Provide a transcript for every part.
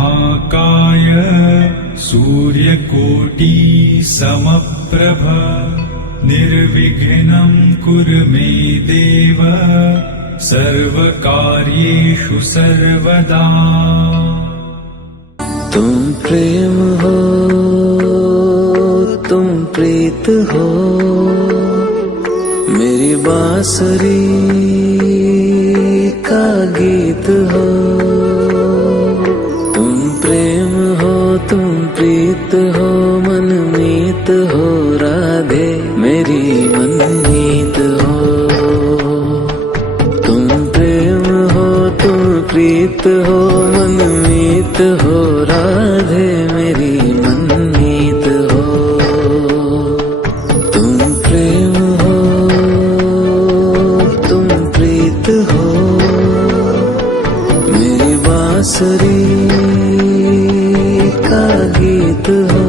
महाकाय सूर्यकोटि समप्रभ निर्विघ्नं कुरु मे देव सर्वकार्येषु सर्वदा। तुम प्रेम हो, तुम प्रीत हो, मेरी बांसुरी का गीत हो। तुम प्रेम हो, तुम प्रीत हो, मनमीत हो, राधे मेरी मनमीत हो। तुम प्रेम हो, तुम प्रीत हो, मनमीत हो, राधे मेरी मनमीत हो। तुम प्रेम हो, तुम प्रीत हो, मेरी बांसुरी का गीत हो।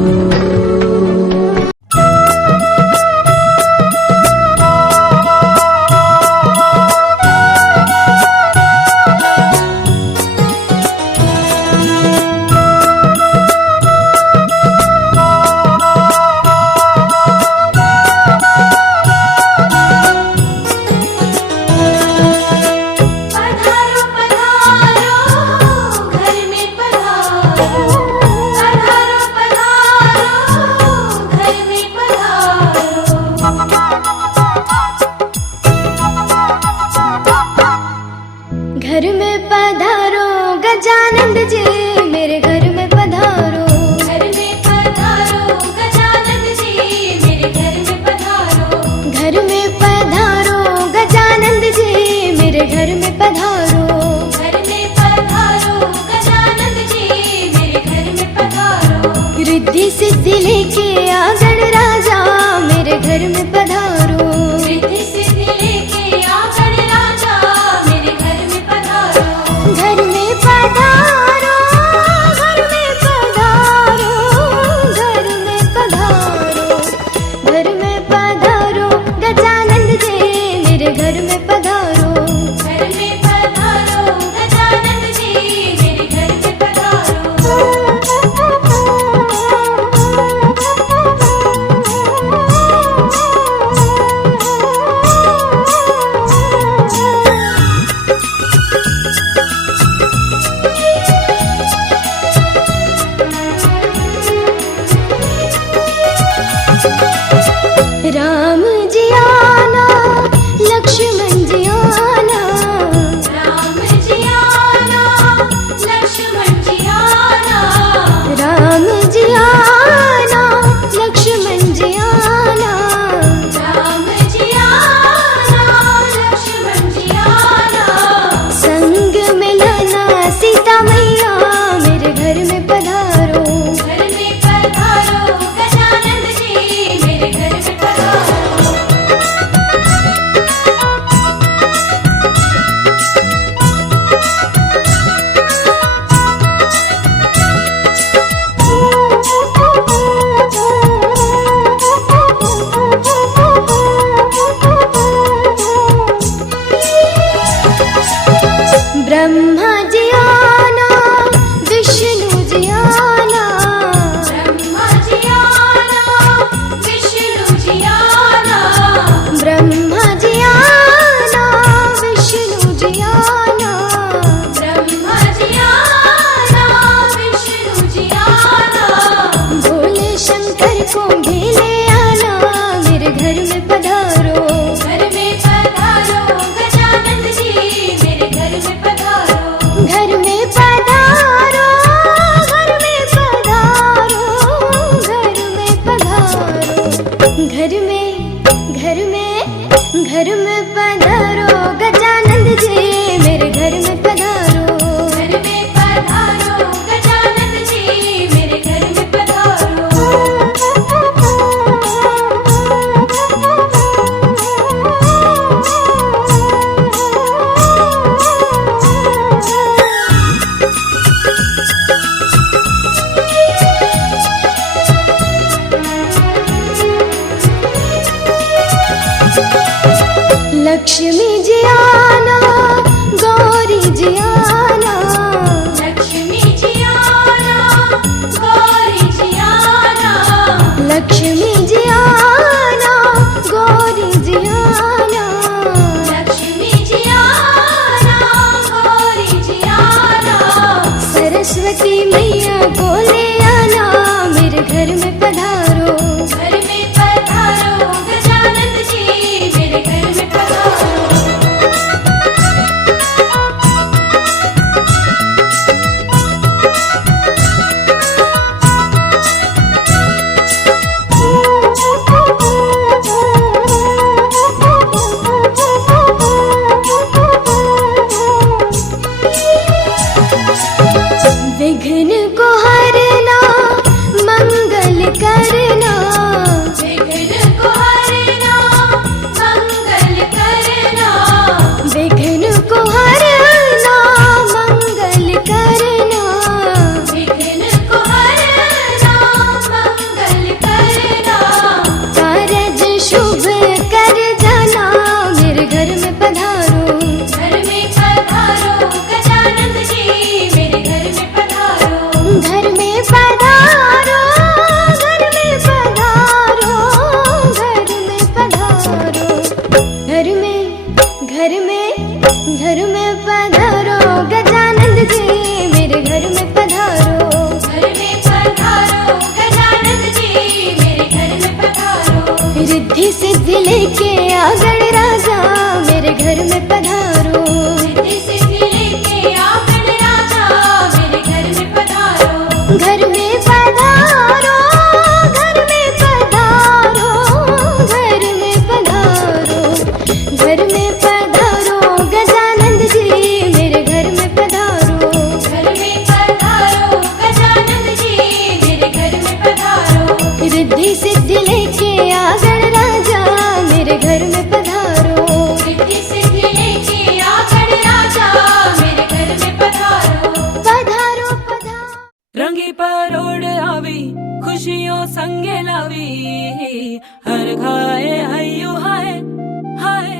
घर में पधारो गजानंद जी, मेरे घर में पधारो। घर में पधारो गजानंद जी, मेरे घर में पधारो। घर में पधारो गजानंद जी, मेरे घर में पधारो। घर में पधारो गजानंद जी, मेरे घर में पधारो। रिद्धि सिद्धि लेके आ गणराजा, मेरे घर में पधारो। रिद्धि सिद्धि लेके आ गणराजा, मेरे घर में पधारो। घर में पधारो, घर में पधारो, घर में पधारो। घर में पधारो गजानंद जी, मेरे घर में पधारो। घर में पधारो गजानंद जी, मेरे घर में पधारो। राम जी आना, लक्ष्मण जी आना। राम जी आना, लक्ष्मण जी आना। राम जी आना, लक्ष्मण जी आना। राम जी आना, लक्ष्मण जी आना। संग में लाना सीता मैया, मेरे घर में पधारो। घर में पधारो गजानंद जी, मेरे घर में पधारो। ब्रह्मा जी आना, विष्णु जी आना। ब्रह्मा जी आना, विष्णु जी आना। ब्रह्मा जी आना, विष्णु जी आना। ब्रह्मा जी आना, विष्णु जी आना। भोले शंकर को भी ले आना, मेरे घर में पधारो। घर में पधारो गजानंद जी, मेरे घर में पधारो। घर में पधारो, घर में पधारो, घर में पधारो। घर में, घर में, घर में पधारो गजानंद जी, मेरे घर में पधारो। घर में पधारो गजानंद जी, मेरे घर में पधारो। लक्ष्मी जी आना, गौरी जी आना। लक्ष्मी जी आना, लक्ष्मी जी आना, गौरी जी आना, लक्ष्मी जी आना, गौरी जी आना, सरस्वती मैया बोले आना, मेरे घर में पधारो, घर में पधारो, गजानन जी मेरे घर में पधारो। विघ्न को हरना, मंगल करना, विघ्न को हरना, मंगल करना, विघ्न को हरना, मंगल करना, विघ्न को हरना, मंगल करना, कारज शुभ कर जाना, मेरे घर में पधारो, घर में पधारो, गजानन जी मेरे घर में पधारो, घर में पधारो, घर में पधारो, घर में पधारो, घर में पधारो, गजानन जी मेरे घर में पधारो, घर में पधारो, गजानन जी मेरे घर में पधारो, रिद्धि सिद्धि लेके आ गणराजा मेरे घर में पधारो, रिद्धि सिद्धि लेके आ गणराजा मेरे घर में पधारो, घर में पधारो, घर में पधारो, घर में पधारो, घर में पधारो, गजानन जी मेरे घर में पधारो, घर में पधारो, गजानन जी मेरे घर में पधारो, रिद्धि सिद्धि लेके आ गणराजा मेरे घर में पधारो, रिद्धि सिद्धि लेके आ गणराजा मेरे घर में पधारो, पधारो पधारो। रंगी परोड़ आवी खुशियों संगे लावी, हर घाए हय्यो हाय हाय,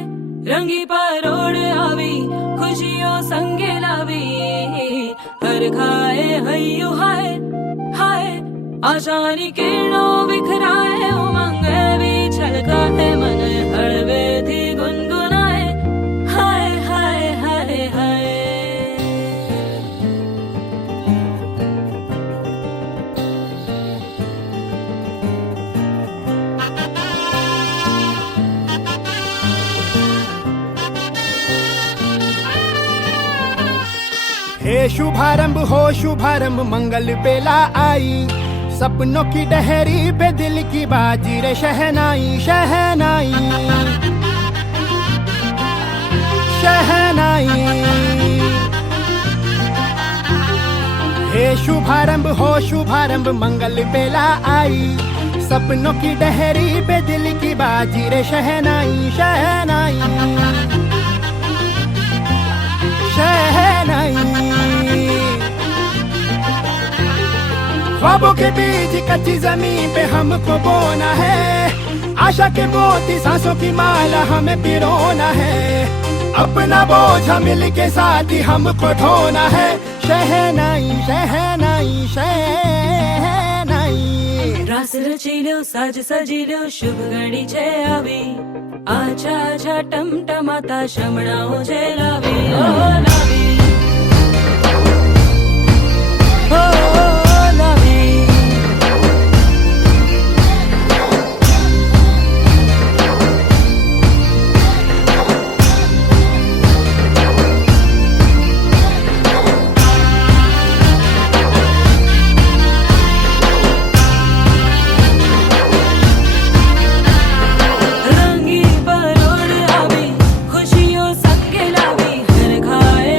रंगी परोड़ आवी खुशियों संगे लावी, हर घाए हय्यो हाय हाय, आशानी किरणों बिखराए, उमंग भी छलकाए, मन हड़वे थी गुनगुनाए, हाय हाय हाय हाय। हे शुभारंभ हो शुभारंभ, मंगल बेला आई, सपनों की डहरी पे दिल की बाजी रे शहनाई शहनाई शहनाई। हे शुभारंभ हो शुभारंभ, मंगल बेला आई, सपनों की डहरी पे दिल की बाजी रे शहनाई शहनाई शहनाई। ख्वाबों के बीज कच्ची जमीन पे हमको बोना है, आशा के मोती सांसों की माला हमें पिरोना है, अपना बोझा मिल के साथ ही हमको ढोना है, शहनाई शहनाई शहनाई। रास रचिलो साज सजिलो शुभ घड़ी छे आवी, आछा आछा टमटमाता शमणाओ छे लावी, ओ लावी ओ लावी। रंगी परोड़ आवी खुशियों संगे लावी, हर घाए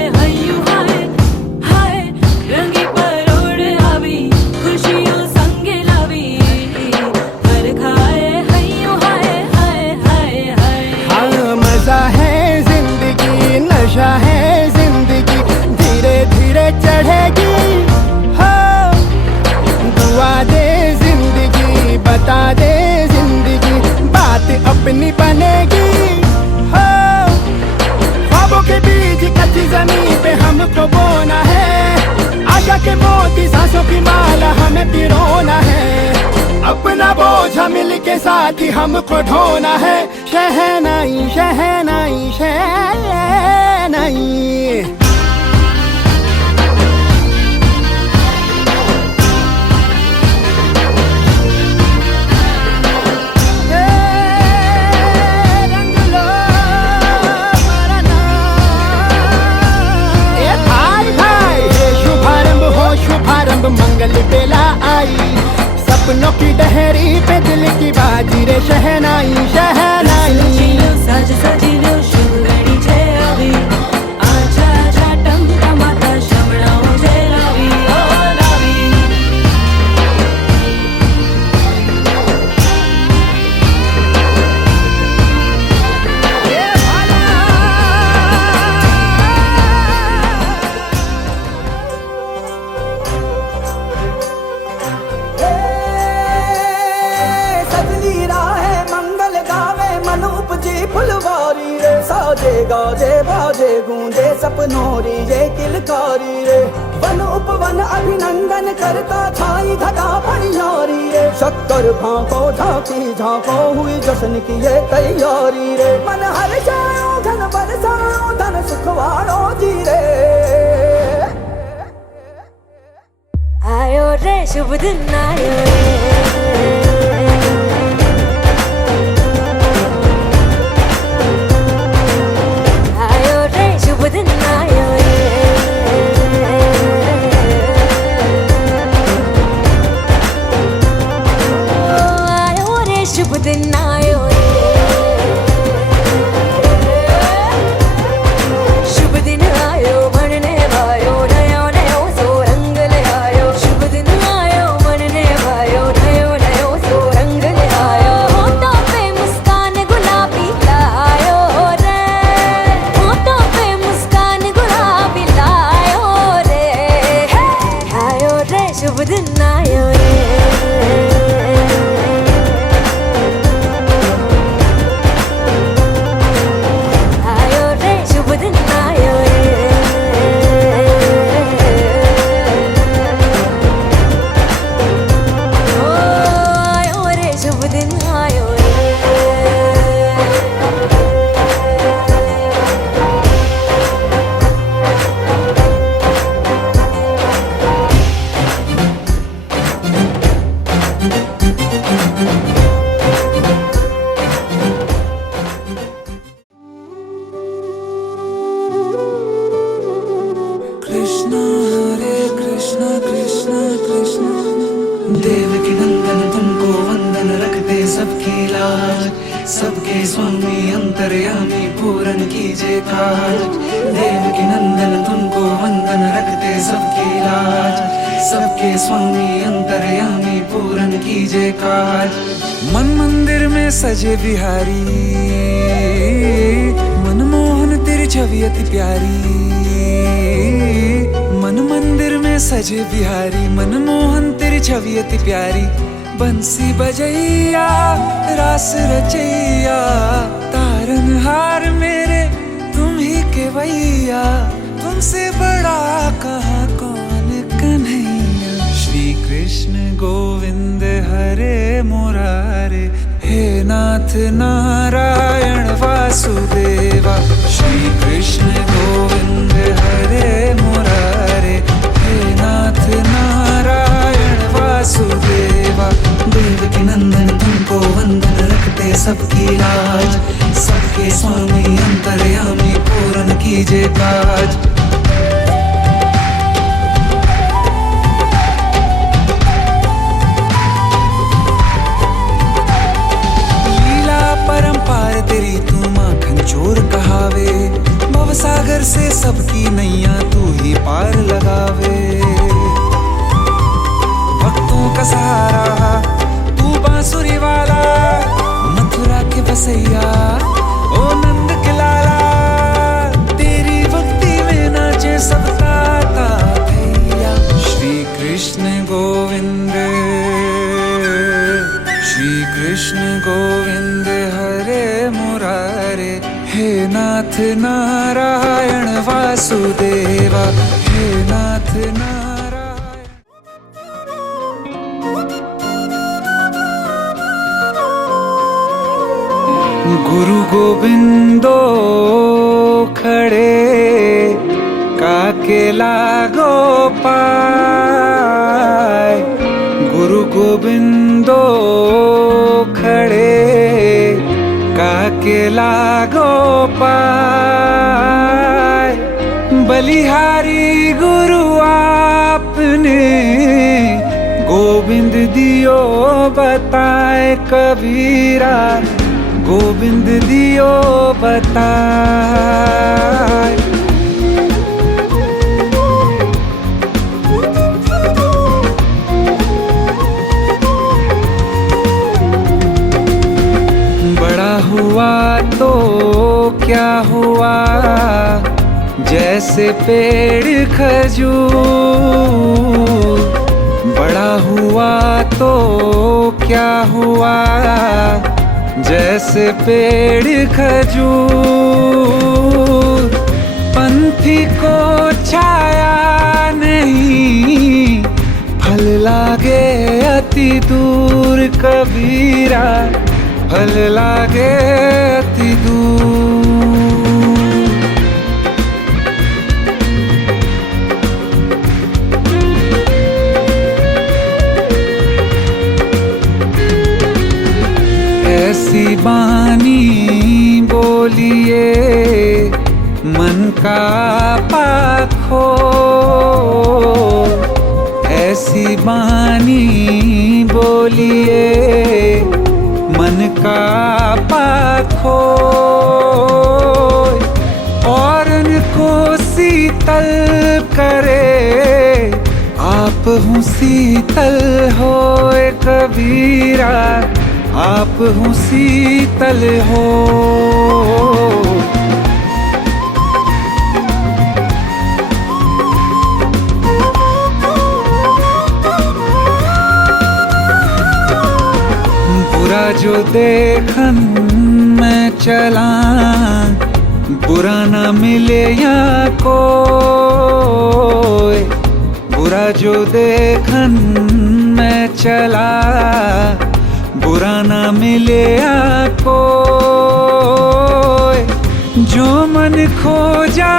अच्छा मिल के साथ ही हमको ढोना है। शहनाई शहनाई शहनाई। शुभारंभ मंगल बेला आई, सपनों की डहरी पे दिल की बाजी रे शहनाई शहनाई। साज सजीलो शुभ घड़ी छे આવી આજા આજા ટમટમાતા શમણાઓ છે લાવી ઓ લાવી। सजली राहे मंगल गावे मन उपजी फुलवारी रे। साजे गाजे बाजे गूंजे सपनोरी ये किलकारी रे। वन उपवन अभिनंदन करता छाई घटा फनियारी रे। शक्कर भांको झांकी झांको हुई जश्न की ये तैयारी रे। मन हर जाओ धन बरसाओ धन सुखवाड़ो जी रे। आयो रे शुभ दिन आयो रे। आयो रे शुभ दिन आयो रे। आयो रे शुभ दिन आयो रे। शुभ दिन आयो बनने भायो नयो नयो सो रंग ले आयो। शुभ दिन आयो बनने भायो नयो नयो सो रंग ले आयो। होठों पे मुस्कान गुलाबी लायो रे। होठों पे मुस्कान गुलाबी लायो रे। आयो रे शुभ दिन आयो रे। आयो रे शुभ दिन आयो रे। ओ आयो रे शुभ दिन आयो रे। कृष्ण हरे कृष्ण कृष्ण कृष्ण। देवकी नंदन तुमको वंदन रखते सबकी लाज। सबके स्वामी अंतर्यामी पूरन कीजिए काज। देवकी नंदन तुमको वंदन रखते सबकी लाज। सबके स्वामी अंतर्यामी पूरन कीजिए काज। मन मंदिर में सजे बिहारी, मनमोहन तेरी छवि अति प्यारी। मन मंदिर में सजे बिहारी, मनमोहन तेरी छवि अति प्यारी। बंसी बजैया रास रचैया, तारनहार मेरे तुम ही के वैया। तुमसे बड़ा कहाँ कौन कन्हैया। श्री कृष्ण गोविंद हरे मुरारे, हे नाथ नारायण वासुदेवा। श्री कृष्ण गोविंद हरे मुरारे, हे नाथ नारायण वासुदेवा। देवकी नंदन तुमको वंदन रखते सबकी लाज। सबके स्वामी अंतर्यामी पूरन कीजिए काज। परंपार तेरी तू माखन चोर कहावे। भवसागर से सबकी नैया तू ही पार लगावे। भक्तों का सहारा तू बांसुरी वाला, मथुरा के बसैया ओ नंद के लाला। तेरी भक्ति में नाचे सब ताता भैया। श्री कृष्ण गोविंद, श्री कृष्ण गोविंद हरे मुरारे, हे नाथ नारायण वासुदेवा। हे नाथ नारायण। गुरु गोबिंदो खड़े काके लागो पाय। गुरु गोबिंदो खड़े काके लागो पाय। बलिहारी गुरु आपने गोविंद दियो बताए कबीरा, गोविंद दियो बताए। बड़ा हुआ तो क्या हुआ जैसे पेड़ खजूर। बड़ा हुआ तो क्या हुआ जैसे पेड़ खजूर। पंथी को छाया नहीं फल लागे अति दूर कबीरा, फल लागे अति दूर। ऐसी बानी बोलिए मन का पाखो। ऐसी बानी बोलिए मन का पाखो। और उनको शीतल करे आप हूँ शीतल होए कबीरा, आप हूँ शीतल हो। बुरा जो देखन मैं चला, बुरा ना मिले यहाँ कोई। बुरा जो देखन मैं चला, बुरा ना मिले आपको। जो मन खोजा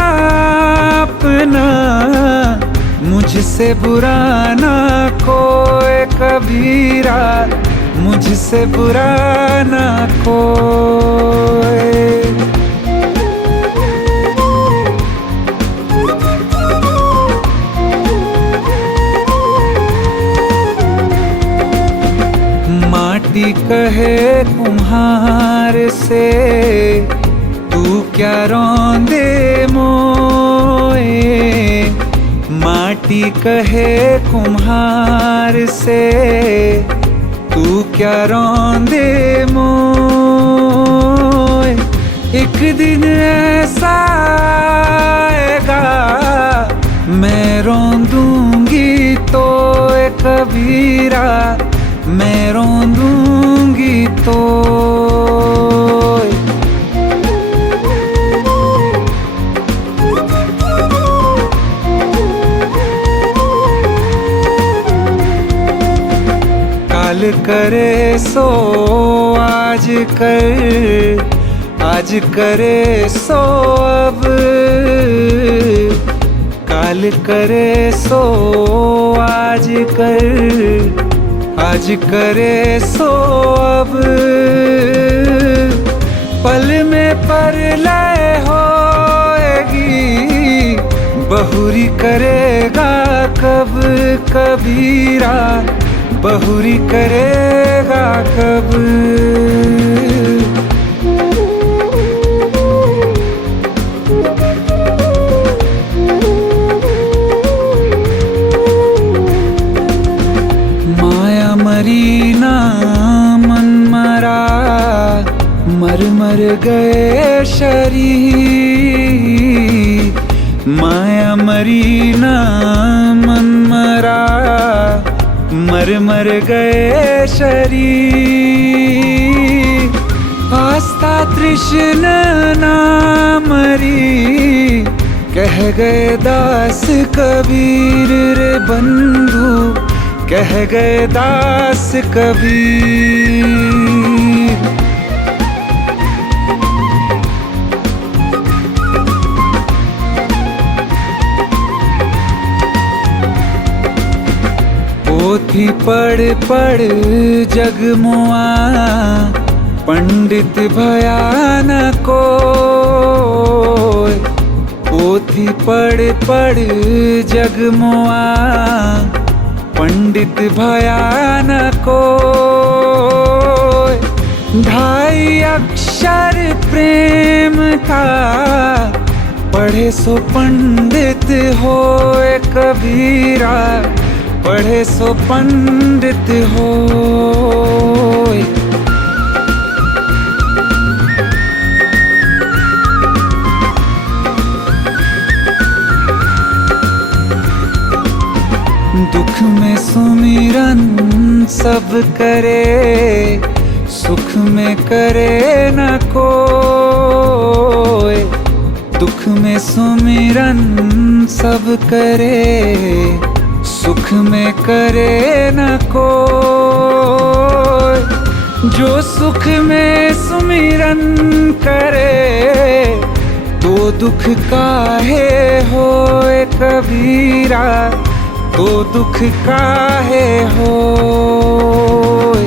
अपना मुझसे बुरा ना कोई कबीरा, मुझसे बुरा ना कोई। माटी कहे कुम्हार से तू क्या रौंदे मोए। माटी कहे कुम्हार से तू क्या रौंदे मोए। एक दिन ऐसा आएगा मैं रौंदूंगी तो कबीरा, मैं रौंदूंगी तो। काल करे सो आज कर, आज करे सो अब। काल करे सो आज कर, आज करे सो अब। पल में परलय होएगी बहुरी करेगा कब कबीरा, बहुरी करेगा कब। माया मरी ना मन मरा, मर मर गए शरीर। माया मरी ना मन मरा, मर मर गए शरीर। आस्था तृष्ण ना मरी, कह गए दास कबीर रे बंधु, कह गए दास कबीर। पढ़ पढ़ जगमुआ पंडित भयान कोय। पोथी पढ़ पढ़ जगमुआ पंडित भयान कोय। ढाई अक्षर प्रेम का पढ़े सो पंडित होए कबीरा, पढ़े सो पंडित होए। दुख में सुमिरन सब करे, सुख में करे न कोय। दुख में सुमिरन सब करे, सुख में करे न कोय। जो सुख में सुमिरन करे, तो दुख काहे होए कबीरा, तो दुख काहे होए।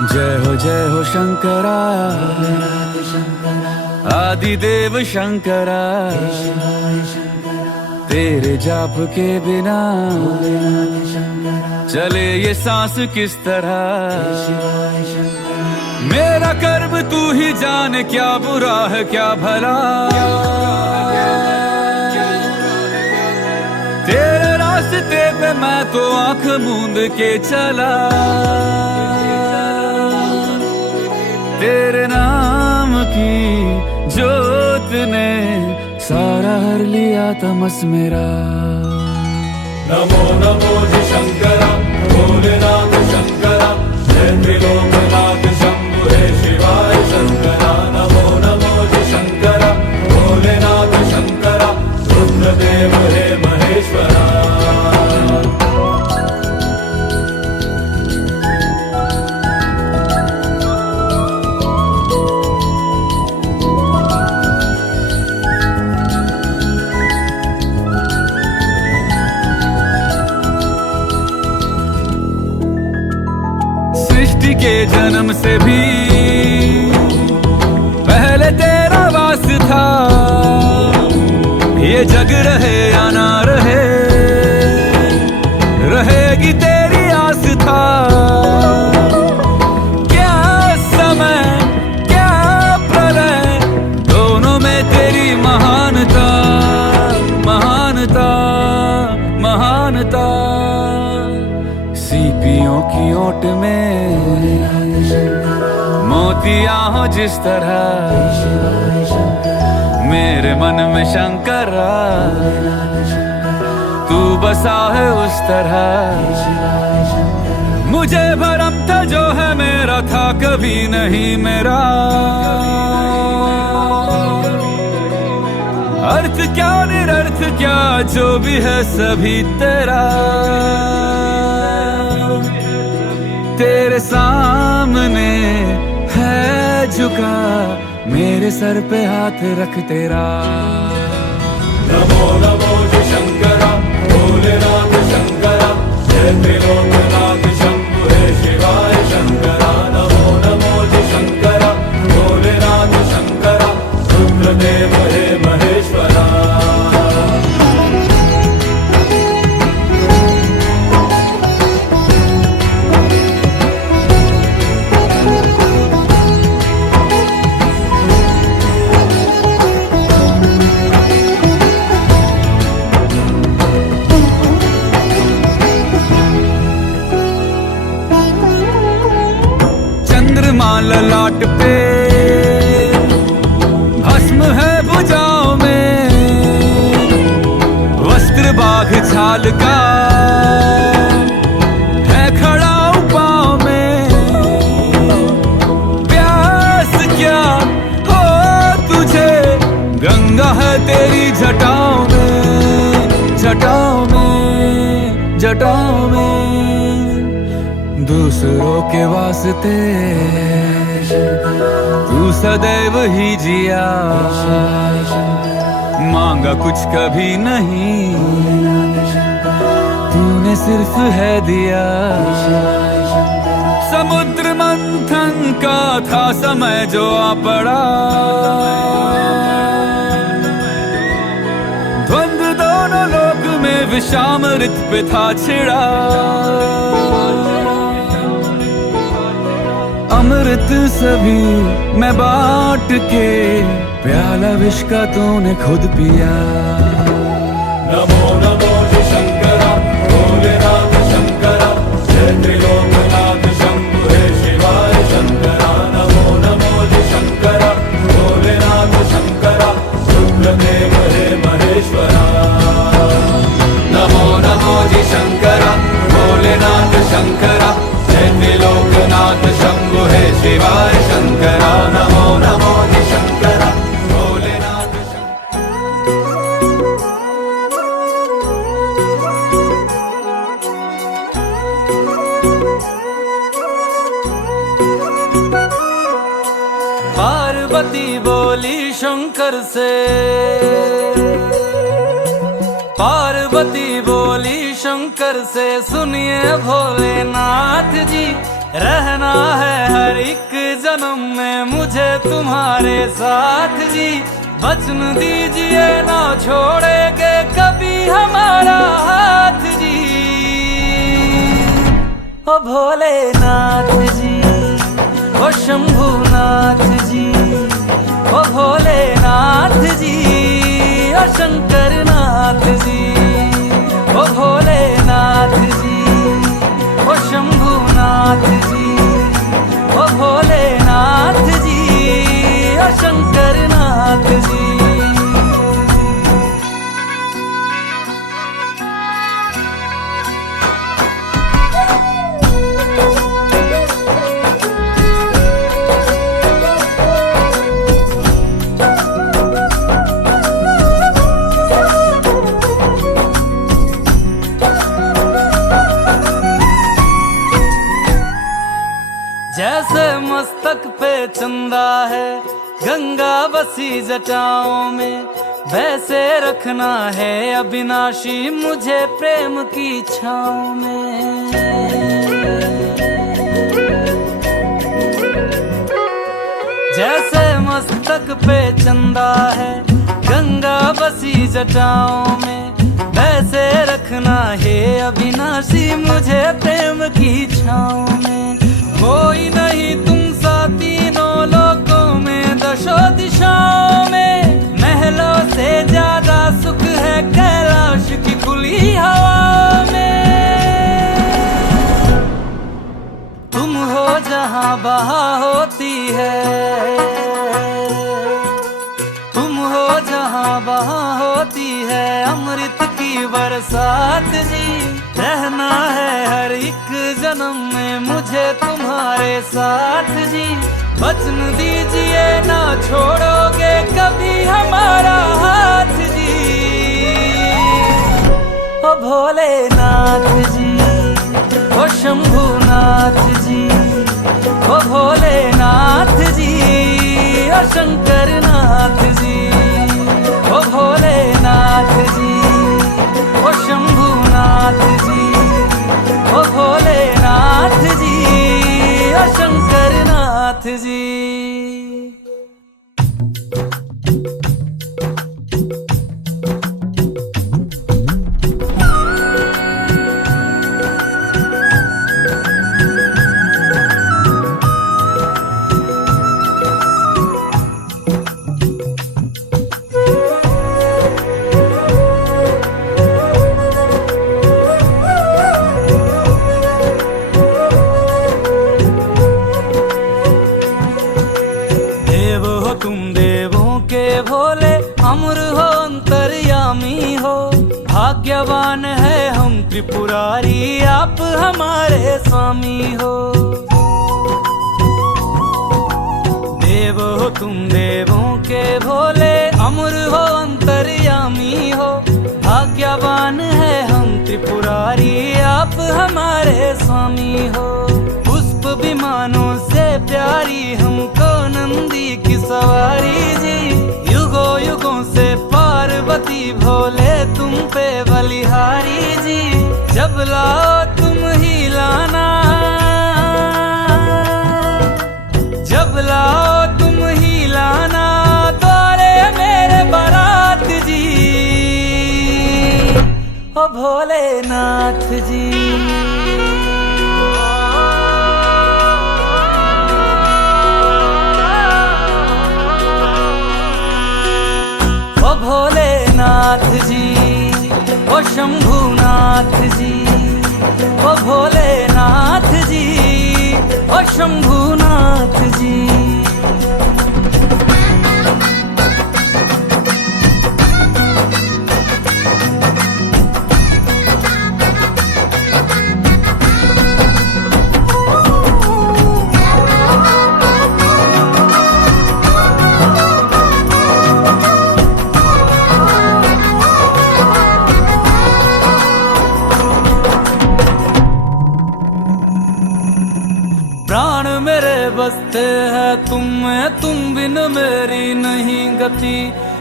जय हो शंकरा आदिदेव शंकरा तेरे जाप के बिना चले ये सांस किस तरह मेरा कर्म तू ही जाने क्या बुरा है क्या भला तेरे रास्ते पे मैं तो आंख मूंद के चला तेरे नाम की जोत ने सारा हर लिया तमस मेरा। नमो नमो जी शंकरा भोलेनाथ शंकरा जय त्रिलोकनाथ शंभु हे शिवाय शंकरा। नमो नमो जी शंकरा भोलेनाथ शंकरा रुद्रदेव हे महेश्वरा। सृष्टि के जन्म से भी पहले तेरा वास था ये जग रहे या ना रहे रहेगी तेरी आस था क्या समय क्या प्रलय दोनों में तेरी महानता महानता महानता सीपियों की ओट में मोतियां हो जिस तरह मेरे मन में शंकरा तू बसा है उस तरह मुझे भरम था जो है मेरा था कभी नहीं मेरा अर्थ क्या निरर्थ क्या जो भी है सभी तेरा तेरे सामने है झुका मेरे सर पे हाथ रख तेरा। नमो नमो जी शंकरा भोलेनाथ शंकरा जय त्रिलोकनाथ शंभु हे शिवाय शंकरा। नमो नमो जी शंकरा भोलेनाथ शंकरा रुद्रदेव हे महेश्वरा। ललाट पे भस्म है भुजाओं में वस्त्र बाघ छाल का है खड़ा पाँव में प्यास क्या हो तुझे गंगा है तेरी जटाओं में जटाओं में जटाओं में दूसरों के वास्ते तू सदैव ही जिया मांगा कुछ कभी नहीं तूने सिर्फ है दिया समुद्र मंथन का था समय जो आ पड़ा द्वंद्व दोनों लोक में विषामृत पे था छिड़ा अमृत सभी मैं बांट के प्याला विष का तूने खुद पिया। नमो नमो जी शंकरा भोलेनाथ शंकरा जय त्रिलोकनाथ शंभु हे शिवाय शंकरा। नमो नमो जी शंकरा भोलेनाथ शंकरा रुद्रदेव हे महेश्वरा। नमो नमो जी शंकरा भोलेनाथ शंकरा जय त्रिलोकनाथ शंभु हे शिवाय शंकरा। नमो नमो जी शंकरा भोलेनाथ पार्वती बोली शंकर से पार्वती बोली शंकर से सुनिए भोलेनाथ जी रहना है जन्म में मुझे तुम्हारे साथ जी, वचन दीजिए ना छोड़ेंगे कभी हमारा हाथ जी। ओ भोलेनाथ जी, ओ शंभुनाथ जी, ओ भोलेनाथ जी, ओ शंकरनाथ जी, ओ भोलेनाथ जी, ओ शंभुनाथ जी, ओ भोलेनाथ जी, ओ शंकरनाथ जी। जैसे मस्तक पे चंदा है गंगा बसी जटाओं में, वैसे रखना है अविनाशी मुझे प्रेम की छाँव में। जैसे मस्तक पे चंदा है गंगा बसी जटाओं में, वैसे रखना है अविनाशी मुझे प्रेम की छाँव में। कोई नहीं तुम सा तीनों लोकों में दशो दिशाओं में, महलों से ज्यादा सुख है कैलाश की खुली हवा में। तुम हो जहाँ वहाँ होती है, तुम हो जहाँ वहाँ होती है अमृत की बरसात जी। रहना है हर एक जन्म में मुझे तुम्हारे साथ जी, वचन दीजिए ना छोड़ोगे कभी हमारा हाथ जी। ओ भोलेनाथ जी, ओ शंभुनाथ जी, ओ भोलेनाथ जी, ओ शंकरनाथ जी, ओ भोलेनाथ जी, ओ शंभुनाथ जी, ओ भोलेनाथ जी, ओ शंकरनाथ जी। अमर हो अंतर्यामी हो, भाग्यवान है हम त्रिपुरारी आप हमारे स्वामी हो। देव हो तुम देवों के भोले, अमर हो अंतर्यामी हो, भाग्यवान है हम त्रिपुरारी आप हमारे स्वामी हो। पुष्प विमानों से प्यारी हमको नंदी की सवारी जी, युगों युगों से पार्वती भोले तुम पे बलिहारी जी। जब लाओ तुम ही लाना, जब लाओ तुम ही लाना द्वारे मेरे बारात जी। ओ भोलेनाथ जी, ओ भोलेनाथ जी, ओ शंभुनाथ जी, ओ भोलेनाथ जी, ओ शंभुनाथ जी। प्राण मेरे बसते हैं तुम में, तुम बिन मेरी नहीं गति।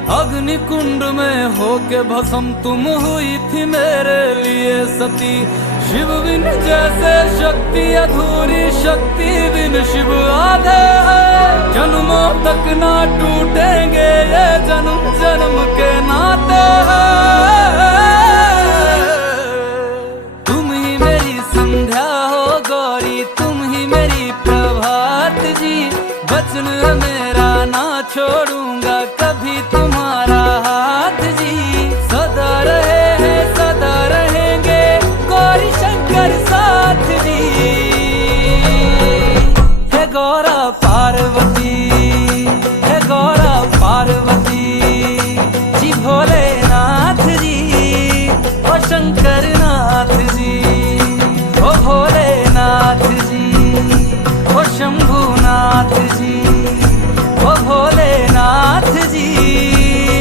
अग्नि कुंड में होके भस्म तुम हुई थी मेरे लिए सती। शिव बिन जैसे शक्ति अधूरी, शक्ति बिन शिव आधे है। जन्मों तक ना टूटेंगे ये जन्म जन्म के नाते तुम ही मेरी संध्या हो गौरी, तुम ही मेरी प्रभात जी। वचन मेरा ना छोड़ूंगा कभी तुम्हारा हाथ जी। सदा रहे हैं सदा रहेंगे गौरी शंकर साथ जी। हे गौरा पार्वती, हे गौरा पार्वती जी। भोलेनाथ जी ओ शंकर नाथ जी, ओ भोलेनाथ जी ओ शंभुनाथ जी, ओ भोलेनाथ जी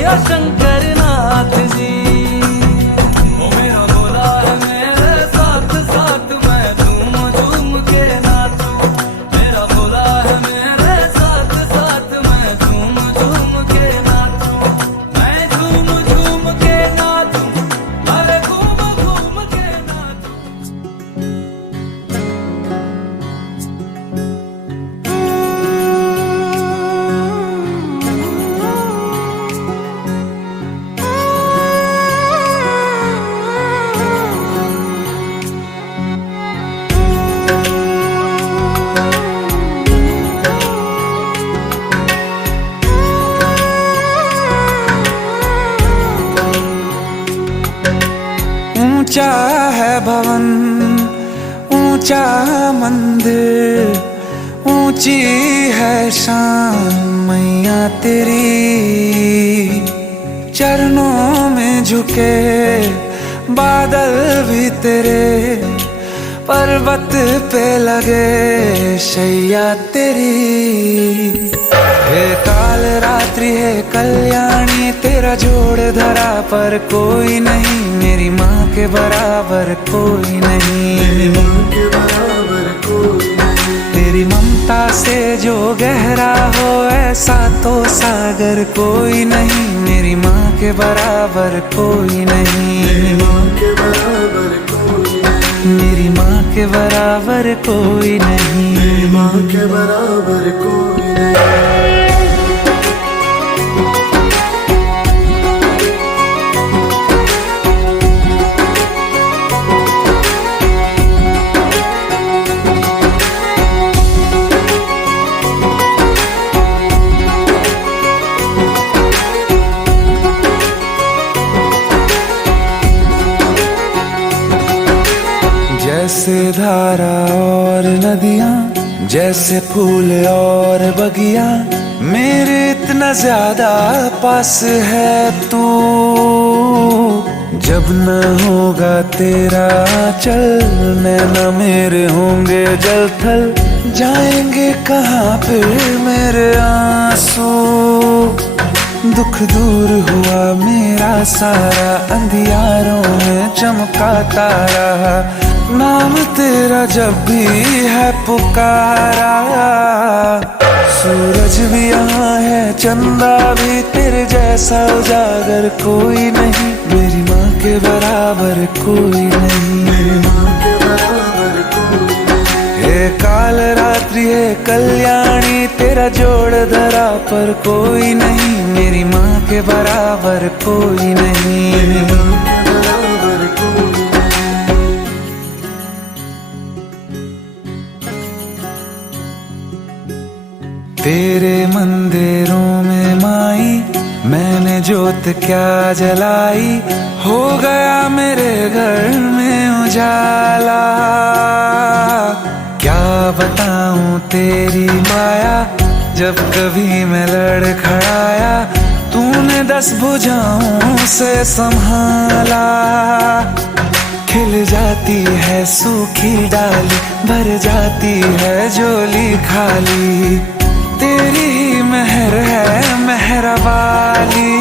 ओ शंकर नाथ जी। ओ मेरा भोला है मेरे साथ साथ मैं झूम झूम के नाचूं। मेरा भोला है मेरे साथ साथ मैं झूम झूम के नाचूं। मैं झूम झूम के नाचूं, अरे घूम घूम के नाचूं। ऊंचा है भवन ऊंचा मंदिर, ऊंची है शान मैया तेरी। चरणों में झुके बादल भी तेरे, पर्वत पे लगे शैया तेरी। हे काल रात्रि है कल्याणी, तेरा जोड़ धरा पर कोई नहीं। मेरी माँ के बराबर कोई नहीं, मेरी माँ के बराबर कोई नहीं। तेरी ममता से जो गहरा हो ऐसा तो सागर कोई नहीं। मेरी माँ के बराबर कोई नहीं, मेरी माँ के बराबर कोई नहीं। मेरी माँ के बराबर कोई नहीं, मेरी माँ के बराबर कोई नहीं। जैसे धारा और नदियाँ, जैसे फूल और बगिया, मेरे इतना ज्यादा पास है तू। जब न होगा तेरा चल, नैना मेरे होंगे जल थल। जाएंगे कहाँ फिर मेरे आंसू। दुख दूर हुआ मेरा सारा, अंधियारों में चमका तारा। नाम तेरा जब भी है पुकारा, सूरज भी यहाँ है चंदा भी, तेरे जैसा उजागर कोई नहीं। मेरी माँ के बराबर कोई नहीं, मेरी माँ के बराबर कोई नहीं। हे काल रात्रि है कल्याणी, तेरा जोड़ धरा पर कोई नहीं। मेरी माँ के बराबर कोई नहीं, मेरी माँ के बराबर कोई नहीं। तेरे मंदिरों में माई मैंने जोत क्या जलाई, हो गया मेरे घर में उजाला। क्या बताऊं तेरी माया, जब कभी मैं लड़खड़ाया, तूने 10 भुजाओं से संभाला। खिल जाती है सूखी डाली, भर जाती है झोली खाली। तेरी ही मेहर है मेहरा वाली,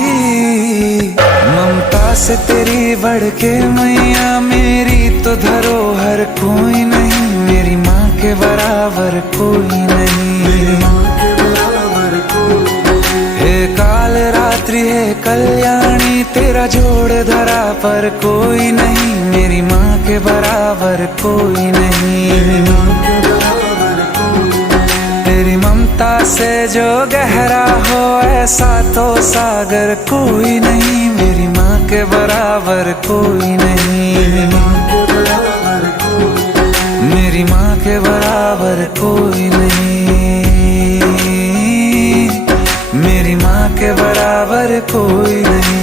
ममता से तेरी बढ़ के मैया मेरी तो धरोहर कोई नहीं। मेरी माँ के बराबर कोई नहीं, मेरी माँ के बराबर कोई नहीं। हे काल रात्रि है कल्याणी, तेरा जोड़ धरा पर कोई नहीं। मेरी माँ के बराबर कोई नहीं, मेरी माँ के बराबर कोई नहीं। तेरी ममता ममता से जो गहरा हो ऐसा तो सागर कोई नहीं, मेरी माँ के बराबर कोई नहीं, मेरी माँ के बराबर कोई नहीं, मेरी माँ के बराबर कोई नहीं।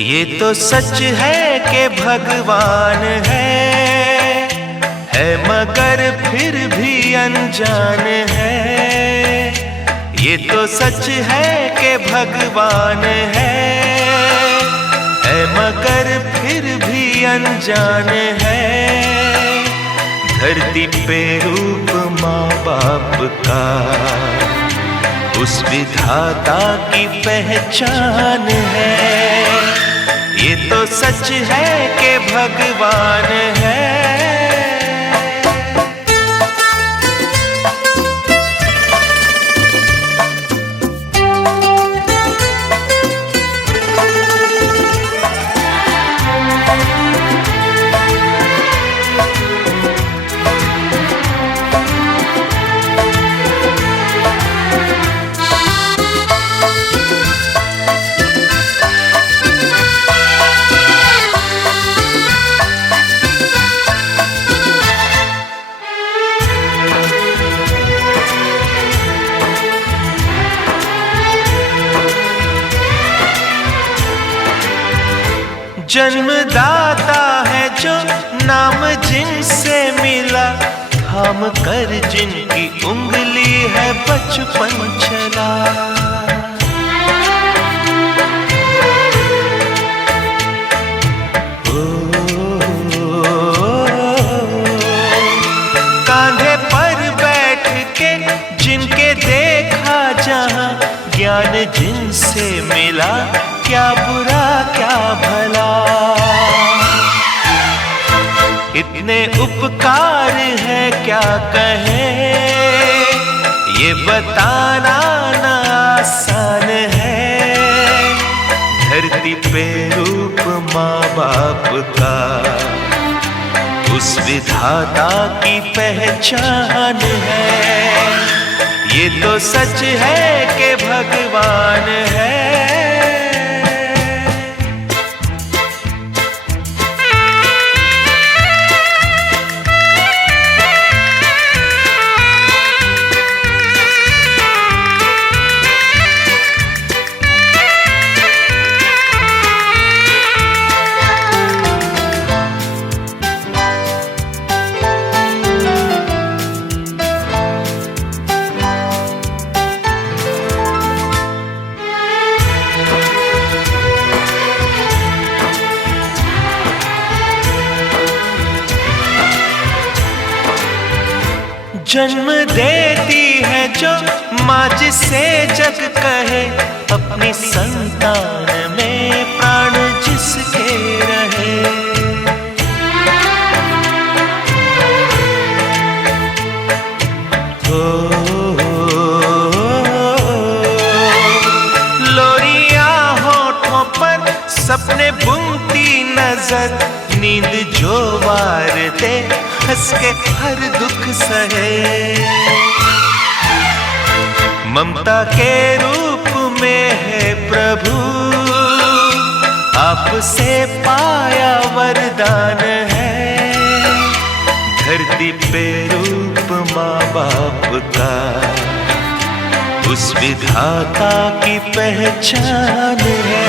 ये तो सच है कि भगवान है मगर फिर भी अनजान है। ये तो सच है कि भगवान है मगर फिर भी अनजान है। धरती पे रूप माँ बाप का उस विधाता की पहचान है। ये तो सच है कि भगवान है। जन्मदाता है जो नाम जिनसे मिला, थाम कर जिनकी उंगली है बचपन चला। कांधे पर बैठ के जिनके देखा जहां, ज्ञान जिनसे मिला क्या बुरा क्या भला। इतने उपकार है क्या कहें, ये बताना ना आसान है। धरती पे रूप माँ बाप का उस विधाता की पहचान है। ये तो सच है कि भगवान है। जन्म देती है जो माँ जिसे जग कहे, अपनी संतान में प्राण जिसके रहे। लोरियां होठों पर सपने बुनती नजर, नींद जो वार दे हंस के हर दुख सहे। ममता के रूप में है प्रभु, आपसे पाया वरदान है। धरती पे रूप माँ बाप का उस विधाता की पहचान है।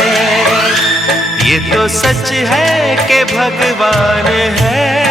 ये तो सच है कि भगवान है।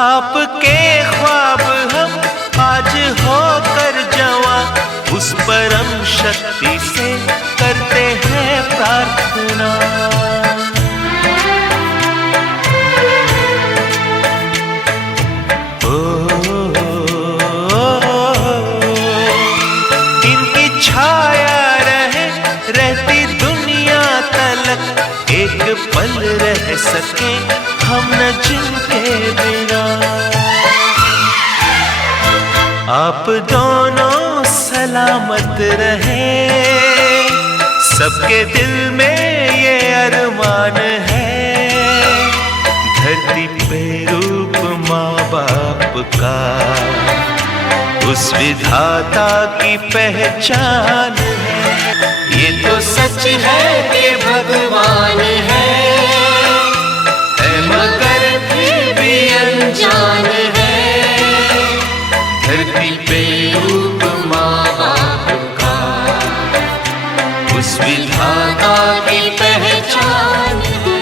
आपके ख्वाब हम आज होकर जवां, उस परम शक्ति से करते हैं प्रार्थना। इनकी छाया रहे रहती दुनिया तलक, एक पल रह सके हम न जिनके बिना। आप दोनों सलामत रहे, सबके दिल में ये अरमान है, धरती पे रूप माँ बाप का उस विधाता की पहचान है। ये तो सच है कि भगवान है मगर फिर भी अनजान है, धरती पे रूप माँ बाप का उस विधाता की पहचान है।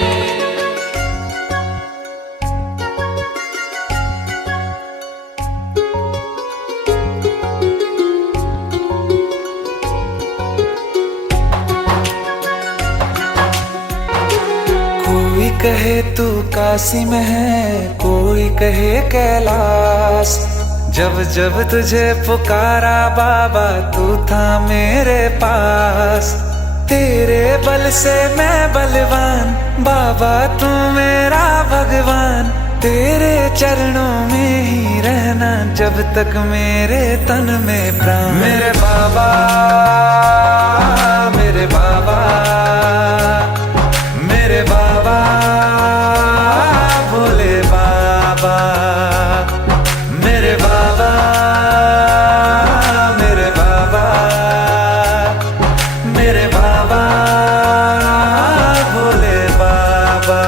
कोई कहे तू काशी में है, कोई कहे कैलाश, जब जब तुझे पुकारा बाबा तू था मेरे पास। तेरे बल से मैं बलवान, बाबा तू मेरा भगवान, तेरे चरणों में ही रहना जब तक मेरे तन में प्राण। मेरे बाबा, मेरे बाबा, मेरे बाबा, भोले बाबा, मेरे बाबा, मेरे बाबा, मेरे बाबा, भोले बाबा।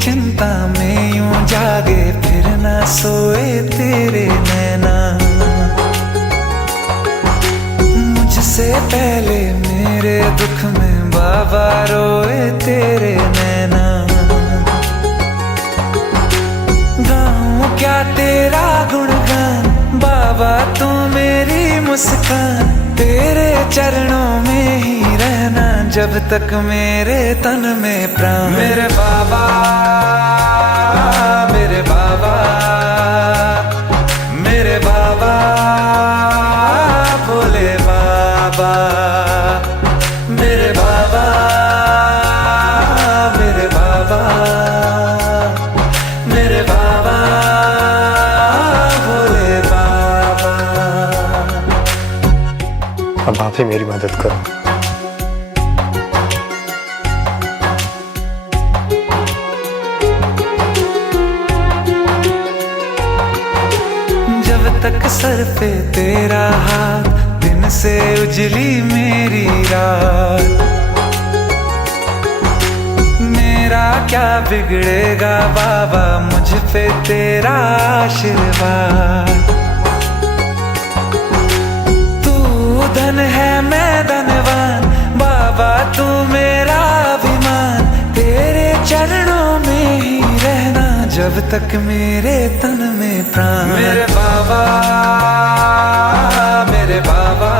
चिंता में यूं जागे फिर ना सोए तेरे नैना, मुझसे पहले मेरे दुख में बाबा रोए तेरे नैना। गाऊं क्या तेरा गुणगान बाबा तू मेरी मुस्कान, तेरे चरणों में ही रहना जब तक मेरे तन में प्राण। मेरे बाबा, मेरे बाबा, मेरे बाबा, भोले बाबा, मेरे बाबा, मेरे बाबा, मेरे बाबा, भोले बाबा। अब आप ही मेरी मदद करो। तक सर पे तेरा हाथ, दिन से उजली मेरी रात, मेरा क्या बिगड़ेगा बाबा मुझ पे तेरा आशीर्वाद। तू धन है मैं धनवान बाबा तू मेरा अभिमान, तेरे चरणों में ही रहना जब तक मेरे तन में प्राण। मेरे बाबा, मेरे बाबा,